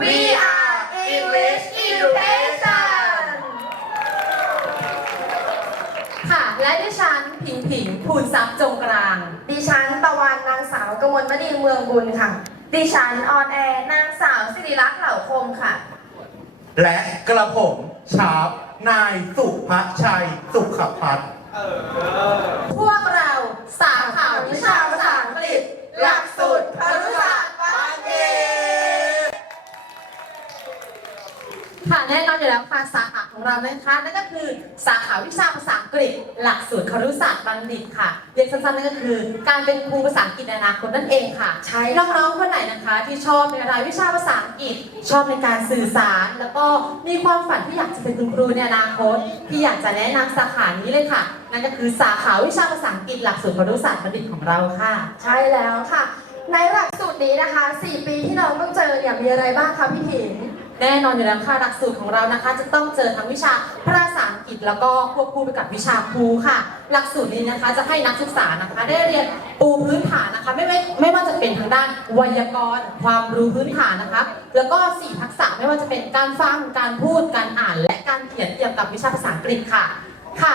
We are English Education ค่ะ และดิฉันผิงผิงภูนทรัพย์จงกลาง ดิฉันตะวันนางสาวกมลมณีเมืองบุญค่ะ ดิฉันออนแอร์นางสาวสิริลักษณ์เหล่าคมค่ะ และกระผมชาร์ปนายสุภชัย สุขพัฒน์พวกเราสาขาวิชาภาษาอังกฤษ หลักสูตรครุศาสตร์ ค่ะแน่นอนอยู่แล้วค่ะสาขาของเรานะคะนั่นก็คือสาขาวิชาภาษาอังกฤษ หลักสูตรครุศาสตร์บัณฑิตค่ะเรียกสั้นๆนั่นก็คือ การเป็นครูภาษาอังกฤษในอนาคตนั่นเองค่ะ ใช่น้องๆคนไหนนะคะที่ชอบในรายวิชาภาษาอังกฤษ ชอบในการสื่อสาร แล้วก็มีความฝันที่อยากจะเป็นคุณครูในอนาคต ที่อยากจะแนะนำสาขานี้เลยค่ะ นั่นก็คือสาขาวิชาภาษาอังกฤษ หลักสูตรครุศาสตร์บัณฑิตของเราค่ะ ใช่แล้วค่ะ ในหลักสูตรนี้นะคะ 4 ปีที่เราต้องเจอเนี่ยมีอะไรบ้างคะพี่ผิง แน่นอนอยู่แล้วค่ะหลักสูตรของเรานะคะ จะต้องเจอทั้งวิชาภาษาอังกฤษแล้วก็ควบคู่ไปกับวิชาครูค่ะ หลักสูตรนี้นะคะจะให้นักศึกษานะคะ ได้เรียนปูพื้นฐานนะคะไม่ไม่ไม่ว่าจะเป็นทางด้านไวยากรณ์ ความรู้พื้นฐานนะคะ แล้วก็สี่ทักษะไม่ว่าจะเป็นการฟังการพูดการอ่าน และการเขียนเกี่ยวกับวิชาภาษาอังกฤษค่ะค่ะ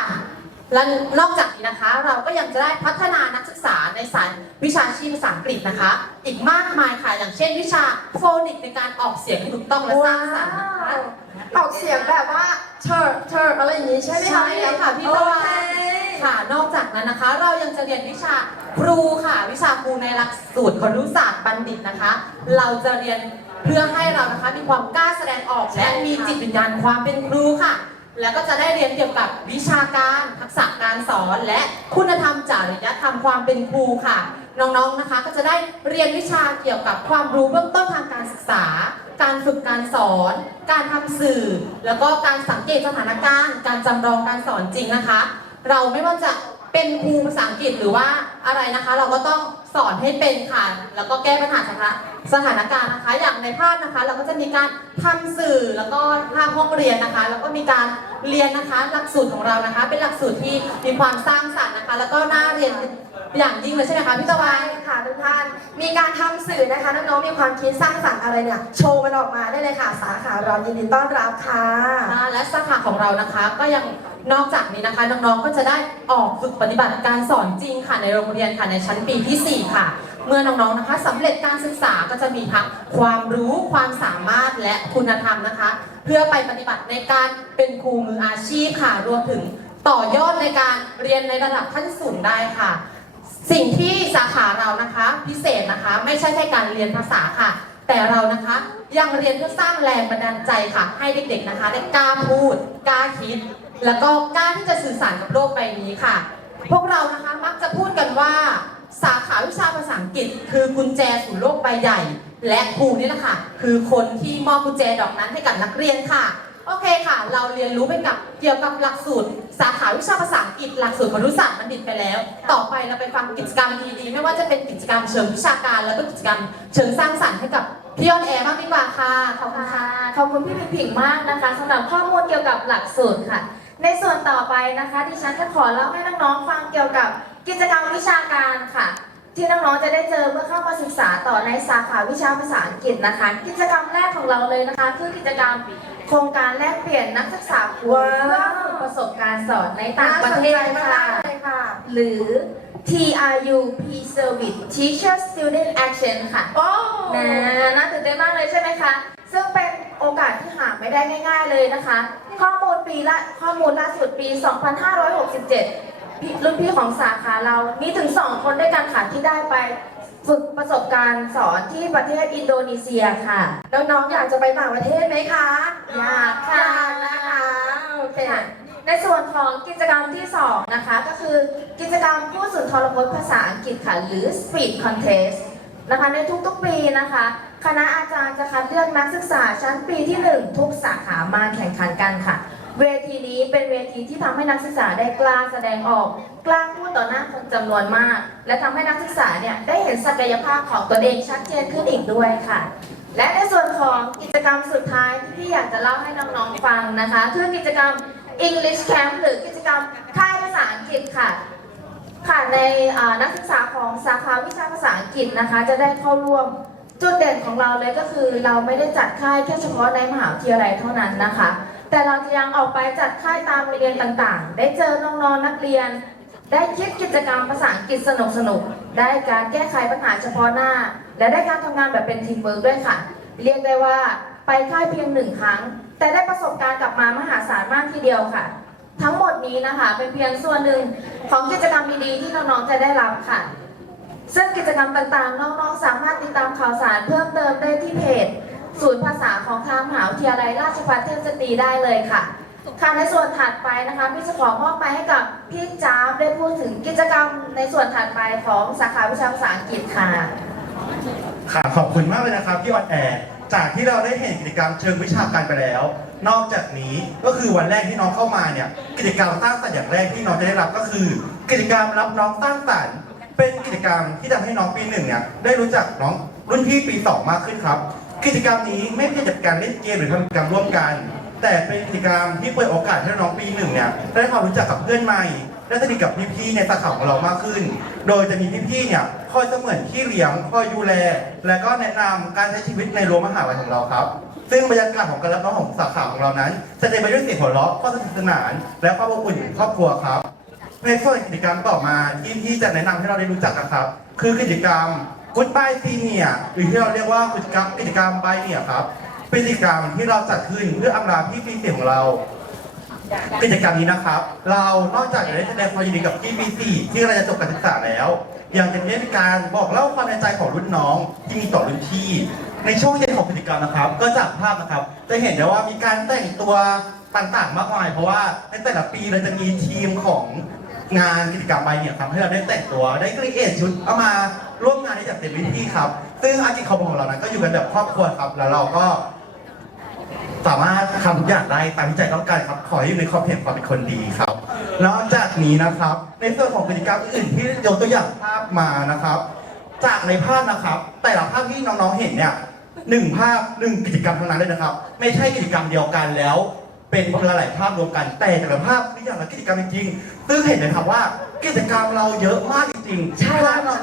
และนอกจากนี้นะคะเราก็ยังจะได้พัฒนานักศึกษาในสายวิชาชีพภาษาอังกฤษนะคะ อีกมากมายค่ะอย่างเช่น วิชาโฟนิกในการออกเสียงให้ถูกต้องและสร้างสรรค์นะคะ ออกเสียงแบบว่าเชิร์เชิร์อะไรอย่างนี้ใช่ไหมคะใช่แล้วค่ะพี่ตะวัน โอเคค่ะ นอกจากนั้นนะคะ เรายังจะเรียนวิชาครูค่ะ วิชาครูในหลักสูตรครุศาสตร์บัณฑิตนะคะ เราจะเรียนเพื่อให้เรานะคะมีความกล้าแสดงออกและมีจิตวิญญาณความเป็นครูค่ะ แล้วก็จะได้เรียนเกี่ยวกับวิชาการทักษะการสอน และคุณธรรมจริยธรรมความเป็นครูค่ะ น้องๆนะคะก็จะได้เรียนวิชาเกี่ยวกับความรู้เบื้องต้นทางการศึกษา การฝึกการสอน การทำสื่อ แล้วก็การสังเกตสถานการณ์ การจำลองการสอนจริงนะคะ เราไม่ว่าจะเป็นครูภาษาอังกฤษหรือว่าอะไรนะคะ เราก็ต้อง สอนให้เป็นค่ะ แล้วก็แก้ปัญหาสถานสถานการณ์นะคะ อย่างในภาพนะคะ เราก็จะมีการทำสื่อแล้วก็ภาพห้องเรียนนะคะ แล้วก็มีการเรียนนะคะ หลักสูตรของเรานะคะ เป็นหลักสูตรที่มีความสร้างสรรค์นะคะ แล้วก็น่าเรียนอย่างยิ่งเลยใช่ไหมคะพี่ตะวัใช่นค่ะทุกท่าน มีการทำสื่อนะคะน้องๆมีความคิดสร้างสรรค์อะไรเนี่ยโชว์มันออกมาได้เลยค่ะ สาขาเรายินดีต้อนรับค่ะค่ะและสาขาของเรานะคะก็ยัง นอกจากนี้นะคะน้องๆก็จะได้ออกฝึกปฏิบัติการสอนจริงค่ะในโรงเรียนค่ะในชั้นปีที่ 4 ค่ะ เมื่อน้องๆนะคะสำเร็จการศึกษาก็จะมีทั้งความรู้ความสามารถและคุณธรรมนะคะ เพื่อไปปฏิบัติในการเป็นครูมืออาชีพค่ะรวมถึงต่อยอดในการเรียนในระดับขั้นสูงได้ค่ะ สิ่งที่สาขาเรานะคะพิเศษนะคะ ไม่ใช่แค่การเรียนภาษาค่ะ แต่เรานะคะยังเรียนเพื่อสร้างแรงบันดาลใจค่ะ ให้เด็กๆนะคะได้กล้าพูดกล้าคิด แล้วก็กล้าที่จะสื่อสารกับโลกใบนี้ค่ะ พวกเรานะคะมักจะพูดกันว่า สาขาวิชาภาษาอังกฤษ คือกุญแจสู่โลกใบใหญ่ และครูนี่แหละค่ะ คือคนที่มอบกุญแจดอกนั้นให้กับนักเรียนค่ะโอเคค่ะ เราเรียนรู้ไปกับเกี่ยวกับหลักสูตร สาขาวิชาภาษาอังกฤษหลักสูตรครุศาสตร์บัณฑิตไปแล้ว ต่อไปเราไปฟังกิจกรรมดีๆ ไม่ว่าจะเป็นกิจกรรมเชิงวิชาการ แล้วก็กิจกรรมเชิงสร้างสรรค์ให้กับพี่ยอดแอร์บ้างดีกว่าค่ะขอบคุณค่ะขอบคุณพี่ผิงผิงมากนะคะสำหรับข้อมูลเกี่ยวกับหลักสูตรค่ะ ในส่วนต่อไปนะคะดิฉันจะขอเล่าให้น้องๆฟังเกี่ยวกับกิจกรรมวิชาการค่ะ ที่น้องๆจะได้เจอเมื่อเข้ามาศึกษาต่อในสาขาวิชาภาษาอังกฤษนะคะ กิจกรรมแรกของเราเลยนะคะคือกิจกรรมโครงการแลกเปลี่ยนนักศึกษาครูว้าวเพื่อฝึกประสบการณ์สอนในต่างประเทศน่าสนใจค่ะมากเลยค่ะหรือ TRU P Service Teacher Student Action ค่ะโอ้นะน่าตื่นเต้นมากเลยใช่ไหมคะ ซึ่งเป็น โอกาสที่หาไม่ได้ง่าย ๆเลยนะคะ ข้อมูลปีละข้อมูลล่าสุดปี 2567 รุ่นพี่ของสาขาเรามีถึง 2 คนด้วยกันค่ะที่ได้ไปฝึกประสบการณ์สอนที่ประเทศอินโดนีเซียค่ะ น้องๆอยากจะไปต่างประเทศไหมคะ อยากค่ะนะคะโอเคในส่วนของกิจกรรมที่ 2 นะคะ ก็คือกิจกรรมผู้สุนทรพจน์ภาษาอังกฤษค่ะ หรือ Speed Contest นะคะในทุกๆปีนะคะ คณะอาจารย์จะคัดเลือกนักศึกษาชั้นปีที่ 1 ทุกสาขามาแข่งขันกันค่ะ เวทีนี้เป็นเวทีที่ทำให้นักศึกษาได้กล้าแสดงออก กล้าพูดต่อหน้าคนจำนวนมาก และทำให้นักศึกษาเนี่ยได้เห็นศักยภาพของตนเองชัดเจนขึ้นอีกด้วยค่ะ และในส่วนของกิจกรรมสุดท้ายที่พี่อยากจะเล่าให้น้องๆฟังนะคะ คือกิจกรรม English Camp หรือกิจกรรมค่ายภาษาอังกฤษค่ะค่ะในนักศึกษาของสาขาวิชาภาษาอังกฤษนะคะ จะได้เข้าร่วม จุดเด่นของเราเลยก็คือเราไม่ได้จัดค่ายแค่เฉพาะในมหาวิทยาลัยเท่านั้นนะคะ แต่เราจะยังออกไปจัดค่ายตามโรงเรียนต่างๆ ได้เจอน้องๆนักเรียน ได้คิดกิจกรรมภาษาอังกฤษสนุกๆได้การแก้ไขปัญหาเฉพาะหน้า และได้การทำงานแบบเป็นทีมเวิร์กด้วยค่ะ เรียกได้ว่าไปค่ายเพียงหนึ่งครั้ง แต่ได้ประสบการณ์กลับมามหาศาลมากทีเดียวค่ะ ทั้งหมดนี้นะคะเป็นเพียงส่วนหนึ่งของกิจกรรมดีๆที่น้องๆจะได้รับค่ะ ซึ่งกิจกรรมต่างๆ น้องๆ สามารถติดตามข่าวสารเพิ่มเติมได้ที่เพจ ศูนย์ภาษาของทางมหาวิทยาลัยราชภัฏเทพสตรีได้เลยค่ะ ค่ะในส่วนถัดไปนะคะพี่จะขอมอบไปให้กับพี่จ้าบได้พูดถึงกิจกรรมในส่วนถัดไปของสาขาวิชาภาษาอังกฤษค่ะ ค่ะขอบคุณมากเลยนะครับพี่ออนแอร์จากที่เราได้เห็นกิจกรรมเชิงวิชาการไปแล้ว นอกจากนี้ก็คือวันแรกที่น้องเข้ามาเนี่ยกิจกรรมสร้งสรรค์อย่างแรกที่น้องจะได้รับก็คือ กิจกรรมรับน้องสร้งสรรค์ เป็นกิจกรรมที่ทำให้น้องปีหนึ่งเนี่ยได้รู้จักน้องรุ่นพี่ปีสองมากขึ้นครับ กิจกรรมนี้ไม่ใช่จัดการเล่นเกมหรือทำกิจกรรมร่วมกัน แต่เป็นกิจกรรมที่เปิดโอกาสให้น้องปีหนึ่งเนี่ยได้ความรู้จักกับเพื่อนใหม่ได้สนิทกับพี่ๆในสาขาของเรามากขึ้น โดยจะมีพี่ๆเนี่ยคอยเสมือนพี่เลี้ยงคอยดูแล และก็แนะนำการใช้ชีวิตในรั้วมหาลัยของเราครับ ซึ่งบรรยากาศของการรับน้องของสาขาของเรานั้นจะเต็มไปด้วยเสียงหัวเราะความสนุกสนาน และความอบอุ่นของครอบครัวครับ ในส่วนกิจกรรมต่อมาที่ที่จะแนะนำให้เราได้รู้จักกันครับ คือกิจกรรม Goodbye Senior หรือที่เราเรียกว่ากิจกรรมกิจกรรม Bye Senior ครับเป็นกิจกรรมที่เราจัดขึ้นเพื่ออำลาพี่ปีเสียของเรากิจกรรมนี้นะครับ เรานอกจากจะได้แสดงความยินดีกับพี่ปีสี่ที่กำลังจะจบการศึกษาแล้วยังจะได้มีการบอกเล่าความในใจของรุ่นน้องที่มีต่อรุ่นพี่ ในช่วงเย็นของกิจกรรมนะครับ ก็จากภาพนะครับ จะเห็นได้ว่ามีการแต่งตัวต่างๆมากมาย เพราะว่าในแต่ละปีเราจะมีทีมของ งานกิจกรรมใบเนี่ยครับให้เราได้แต่งตัวได้กรีเอทชุดเอามาร่วมงานได้จากเต็มที่ครับ ซึ่งอาจิตของของเรานั้นก็อยู่กันแบบครอบครัวครับ แล้วเราก็ สามารถทำทุกอย่างได้ตามที่ใจต้องการครับ ขอให้อยู่ในขอบเขตความเป็นคนดีครับ นอกจากนี้นะครับ ในส่วนของกิจกรรมอื่นที่ยกตัวอย่างภาพมานะครับ จากในภาพนะครับ แต่ละภาพที่น้องๆเห็นเนี่ยหนึ่งภาพหนึ่งกิจกรรมทั้งนั้นเลยนะครับ ไม่ใช่กิจกรรมเดียวกันแล้ว เป็นคนละหลายภาพรวมกัน แต่แต่ละภาพนี่อย่างละกิจกรรมจริงๆซึ่งเห็นเลยครับว่ากิจกรรมเราเยอะมากจริงๆใช่ครับ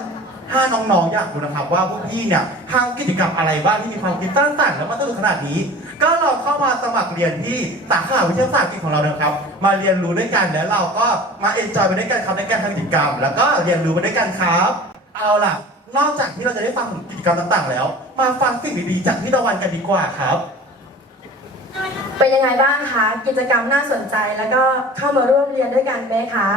ถ้าน้องถ้าน้องๆอยากรู้นะครับ ว่าพวกพี่เนี่ยทำกิจกรรมอะไรบ้างที่มีความคิดสร้างสรรค์และมาสนุกขนาดนี้ ก็ลองเข้ามาสมัครเรียนที่สาขาวิทยาศาสตร์อังกฤษของเรานะครับ มาเรียนรู้ด้วยกันแล้วเราก็มาเอนจอยไปด้วยกันครับในการทำกิจกรรม แล้วก็เรียนรู้ไปด้วยกันครับ เอาล่ะ นอกจากที่เราจะได้ฟังถึงกิจกรรมต่างๆ แล้ว มาฟังสิ่งดีๆจากพี่ตะวันกันดีกว่าครับ เป็นยังไงบ้างคะ กิจกรรมน่าสนใจแล้วก็เข้ามาร่วมเรียนด้วยกันไหมคะ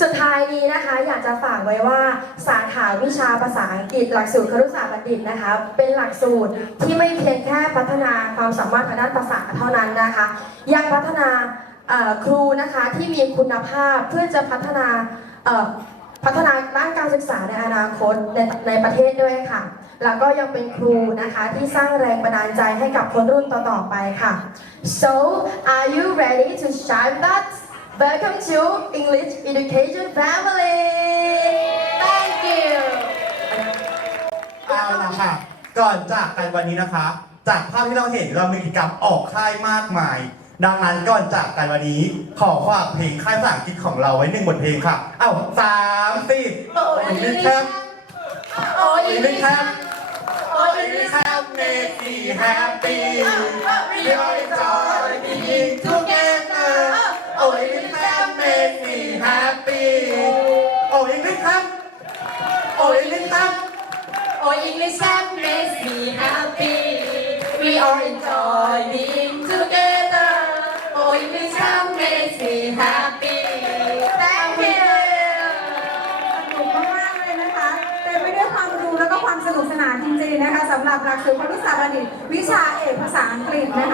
สุดท้ายนี้นะคะ อยากจะฝากไว้ว่าสาขาวิชาภาษาอังกฤษ หลักสูตรครุศาสตร์บัณฑิตนะคะ เป็นหลักสูตรที่ไม่เพียงแค่พัฒนาความสามารถทางด้านภาษาเท่านั้นนะคะ ยังพัฒนาครูนะคะที่มีคุณภาพเพื่อจะพัฒนาพัฒนาด้านการศึกษาในอนาคตในในประเทศด้วยค่ะ แล้วก็ยังเป็นครูนะคะที่สร้างแรงบันดาลใจให้กับคนรุ่นต่อๆไปค่ะ so are you ready to shine that welcome to English Education Family thank you เอาละค่ะ ก่อนจากกันวันนี้นะคะ จากภาพที่เราเห็นเรามีกิจกรรมออกค่ายมากมาย ดังนั้นก่อนจากกันวันนี้ ขอฝากเพลงค่ายภาษาอังกฤษของเราไว้หนึ่งบทเพลงค่ะ เอ้าสามสี่ โอ้ยลิแคมโอ้ยลิแคมโอ้ยลิแค ม make me happy we all enjoy being together โอ้ยลิแคม make me happy โอ้ยลิแคมโอ้ยลิแคม Oh, English that makes me happy. We all enjoy being together. Oh, English that makes me happy. Thank you. สนุกมากๆเลยนะคะเต็มไปด้วยความรู้แล้วก็ความสนุกสนานจ ริงๆนะคะสำหรับหลักสูตรคณิตศาสตร์บัณฑิตวิชาเอกภาษาอังกฤษนะคะ